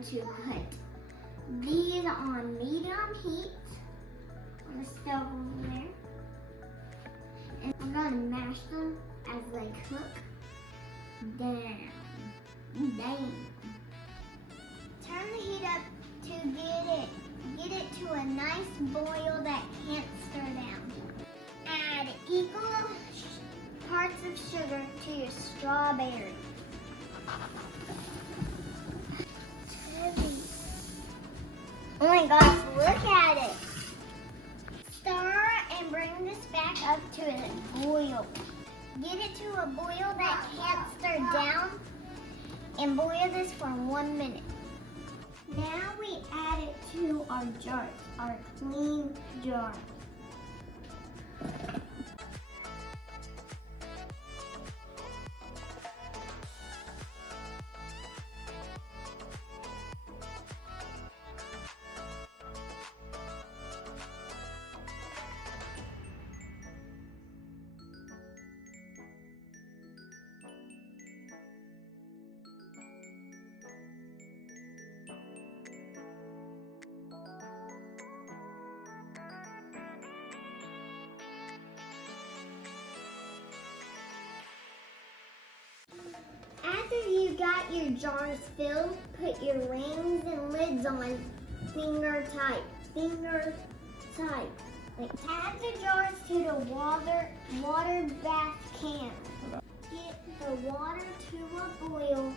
going to put these on medium heat on the stove over there. And I'm going to mash them as they cook down. Turn the heat up to get it to a nice boil that can't stir down. Add equal parts of sugar to your strawberry. Oh my gosh, look at it. Stir and bring this back up to a boil. Get it to a boil that can't stir down and boil this for 1 minute. Now we add it to our jars, our clean jars. After you got your jars filled, put your rings and lids on finger tight. Add the jars to the water bath can. Get the water to a boil